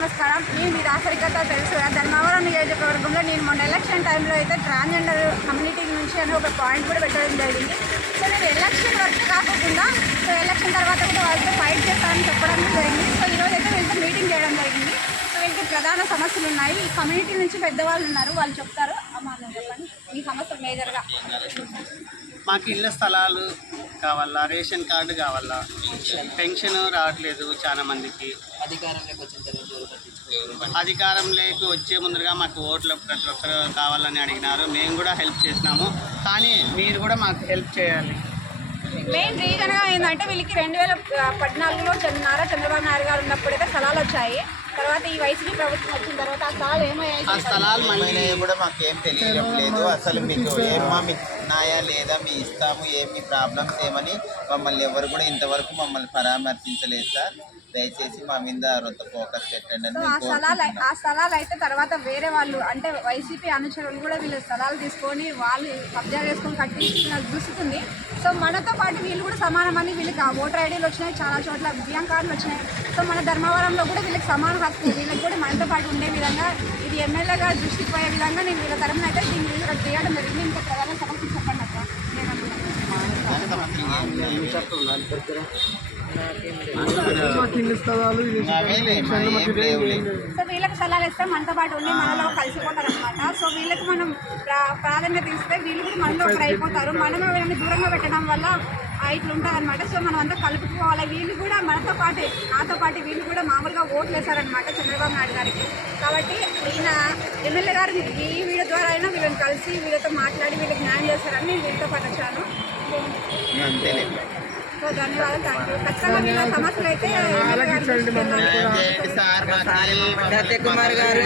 నమస్కారం. నేను మీ దాసరికత తెలుసు కదా, ధర్మవరం నియోజకవర్గంలో నేను మొన్న ఎలక్షన్ టైంలో అయితే ట్రాన్స్జెండర్ కమ్యూనిటీ నుంచి అని ఒక పాయింట్ కూడా పెట్టడం జరిగింది. సో నేను ఎలక్షన్ వరకు కాకుండా సో ఎలక్షన్ తర్వాత కూడా వాళ్ళతో ఫైట్ చేస్తానని చెప్పడం జరిగింది. సో ఈరోజు అయితే వీళ్ళతో మీటింగ్ చేయడం జరిగింది. సో వీళ్ళకి ప్రధాన సమస్యలు ఉన్నాయి. ఈ కమ్యూనిటీ నుంచి పెద్దవాళ్ళు ఉన్నారు, వాళ్ళు చెప్తారు. అమ్మా చెప్పండి ఈ సమస్యలు మేజర్గా. మాకు ఇళ్ళ స్థలాలు కావాలా, రేషన్ కార్డు కావాలా, పెన్షన్ రావట్లేదు చాలా మందికి. అధికారంలోకి వచ్చే ముందుగా మాకు ఓట్లు ప్రతి ఒక్కరు కావాలని అడిగినారు. మేము కూడా హెల్ప్ చేసినాము, కానీ మీరు కూడా మాకు హెల్ప్ చేయాలి. మెయిన్ రీజన్గా ఏంటంటే వీళ్ళకి 2014లో చంద్రబాబు నాయుడు గారు ఉన్నప్పుడైతే స్థలాలు వచ్చాయి. తర్వాత ఈ వైసీపీ ప్రభుత్వం వచ్చిన తర్వాత ఆ స్థలాలు ఏమయ్యాయి? ఆ స్థలాలు మళ్ళీ కూడా మాకేం తెలియడం లేదు. అసలు మీకు ఏమా మీకు ఉన్నాయా లేదా, మీ ఇస్తాము ఏమి ప్రాబ్లమ్స్ ఏమని మమ్మల్ని ఎవరు కూడా ఇంతవరకు మమ్మల్ని పరామర్శించలేదు సార్. దయచేసి మా మీద రొంత ఫోకస్ పెట్టండి అని. ఆ స్థలాలు అయితే తర్వాత వేరే వాళ్ళు అంటే వైసీపీ అనుచరులు కూడా వీళ్ళ స్థలాలు తీసుకొని వాళ్ళు కబ్జా చేసుకొని కట్టించుకున్న చూస్తుంది. సో మనతో పాటు వీళ్ళు కూడా సమానమని వీళ్ళకి ఓటర్ ఐడీలు వచ్చినాయి, చాలా చోట్ల బియ్యం కార్డులు వచ్చినాయి. సో మన ధర్మవరంలో కూడా వీళ్ళకి సమాన హక్కు, వీళ్ళకి కూడా మనతో పాటు ఉండే విధంగా ఇది ఎమ్మెల్యే గారు దృష్టికి పోయే విధంగా నేను వీళ్ళ తరఫున అయితే దీన్ని చేయడం జరిగింది. ఇంకా ప్రధాన సమస్య చెప్పండి అక్క. సో వీళ్ళకి స్థలాలు ఇస్తే మనతో పాటు ఉండి మనలో కలిసిపోతారు అనమాట. సో వీళ్ళకి మనం ప్రాధాన్యత ఇస్తే వీళ్ళు కూడా మనలో ఒకరు అయిపోతారు. మనమే వీళ్ళని దూరంగా పెట్టడం వల్ల ఇట్లా ఉంటుంది అనమాట. సో మనం అంతా కలుపుకోవాలి. వీళ్ళు కూడా నాతో పాటు వీళ్ళు కూడా మామూలుగా ఓట్లు వేశారనమాట చంద్రబాబు నాయుడు గారికి. కాబట్టి ఈయన ఎమ్మెల్యే గారు ఈ వీడియో ద్వారా అయినా వీళ్ళని కలిసి వీళ్ళతో మాట్లాడి వీళ్ళకి న్యాయం చేస్తారని నేను వీళ్ళతో పాటు వచ్చాను. సో ధన్యవాదాలు, థ్యాంక్ యూ. ఖచ్చితంగా వీళ్ళ సమస్యలు అయితే సత్యకుమార్ గారు